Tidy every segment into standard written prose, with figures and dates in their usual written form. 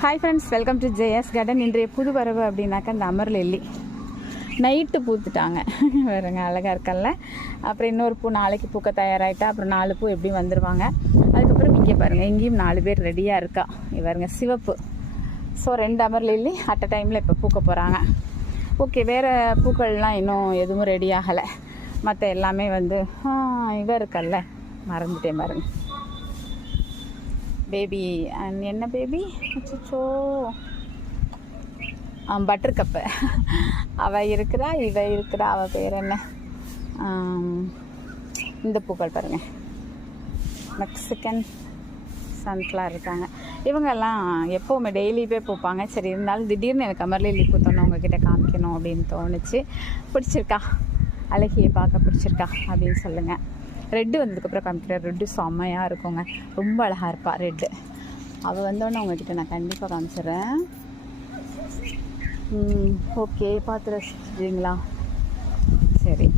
Hi friends, welcome to JS garden. இன்றைய புது வரவு அப்படின்னாக்கா இந்த அமர் லில்லி நைட்டு பூத்துட்டாங்க. வேறுங்க அழகாக இருக்கல்ல. அப்புறம் இன்னொரு பூ நாளைக்கு பூக்க தயாராகிட்டா அப்புறம் 4 பூ எப்படியும் வந்துடுவாங்க. அதுக்கப்புறம் இங்கே பாருங்கள், இங்கேயும் 4 பேர் ரெடியாக இருக்கா. இவருங்க சிவப்பு. So 2 amaryllis at a டைமில் இப்போ பூக்க போகிறாங்க. ஓகே, வேறு பூக்கள்லாம் இன்னும் எதுவும் ரெடி ஆகலை. மற்ற எல்லாமே வந்து இவ இருக்கல்ல, மறந்துட்டேன் பாருங்க. பேபி என்ன பேபி, அச்சோ, பட்டர் கப்பு. அவள் இருக்கிறா, இவ இருக்கிறா. அவள் பேர் என்ன? இந்த பூக்கள் பாருங்கள், மெக்சிகன் சன்ஃப்ளவர் இருக்காங்க. இவங்கெல்லாம் எப்போவுமே டெய்லியே பூப்பாங்க. சரி, இருந்தாலும் திடீர்னு எனக்கு அமர் லில்லி பூத்தோன்னு உங்ககிட்ட காமிக்கணும் அப்படின்னு தோணுச்சு. பிடிச்சிருக்கா, அழகியை பார்க்க பிடிச்சிருக்கா அப்படின்னு சொல்லுங்கள். ரெட்டு வந்ததுக்கப்புறம் காமிக்கிறேன். ரெட்டு செம்மையாக இருக்குங்க, ரொம்ப அழகாக இருப்பாள் ரெட்டு. அவள் வந்தோடனே உங்கள்கிட்ட நான் கண்டிப்பாக காமிச்சிட்றேன். ஓகே, பார்த்து ரசிச்சிங்களா? சரி,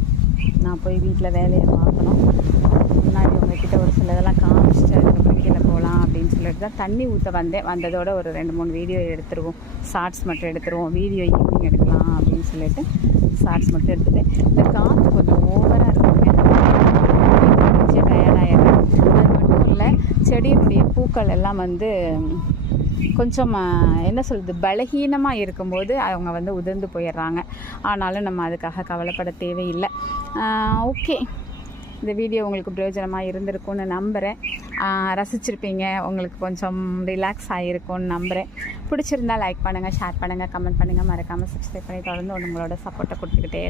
நான் போய் வீட்டில் வேலையை பார்க்கணும். முன்னாடி உங்கள்கிட்ட ஒரு சில இதெல்லாம் காமிச்சிட்டு அதுக்கப்புறம் கீழே போகலாம் அப்படின்னு சொல்லிட்டு தான் தண்ணி ஊற்ற வந்தேன். வந்ததோட ஒரு 2-3 வீடியோ எடுத்துருவோம். ஷார்ட்ஸ் மட்டும் எடுத்துருவோம். வீடியோ ஈவினிங் எடுக்கலாம் அப்படின்னு சொல்லிட்டு ஷார்ட்ஸ் மட்டும் எடுத்துகிட்டேன். இந்த காற்று கொஞ்சம் ஓவராக இருக்குங்க, டயர்டாயிடுறேன். அது மட்டும் இல்லை, செடியினுடைய பூக்கள் எல்லாம் வந்து கொஞ்சம் என்ன சொல்கிறது, பலகீனமாக இருக்கும்போது அவங்க வந்து உதிர்ந்து போயிடுறாங்க. ஆனாலும் நம்ம அதுக்காக கவலைப்பட தேவையில்லை. ஓகே, இந்த வீடியோ உங்களுக்கு பிரயோஜனமாக இருந்திருக்கும்னு நம்புகிறேன். ரசிச்சிருப்பீங்க, உங்களுக்கு கொஞ்சம் ரிலாக்ஸ் ஆகிருக்கும்னு நம்புகிறேன். பிடிச்சிருந்தால் லைக் பண்ணுங்கள், ஷேர் பண்ணுங்கள், கமெண்ட் பண்ணுங்கள். மறக்காமல் சப்ஸ்கிரைப் பண்ணி தொடர்ந்து உங்களோட சப்போர்ட்டை கொடுத்துக்கிட்டே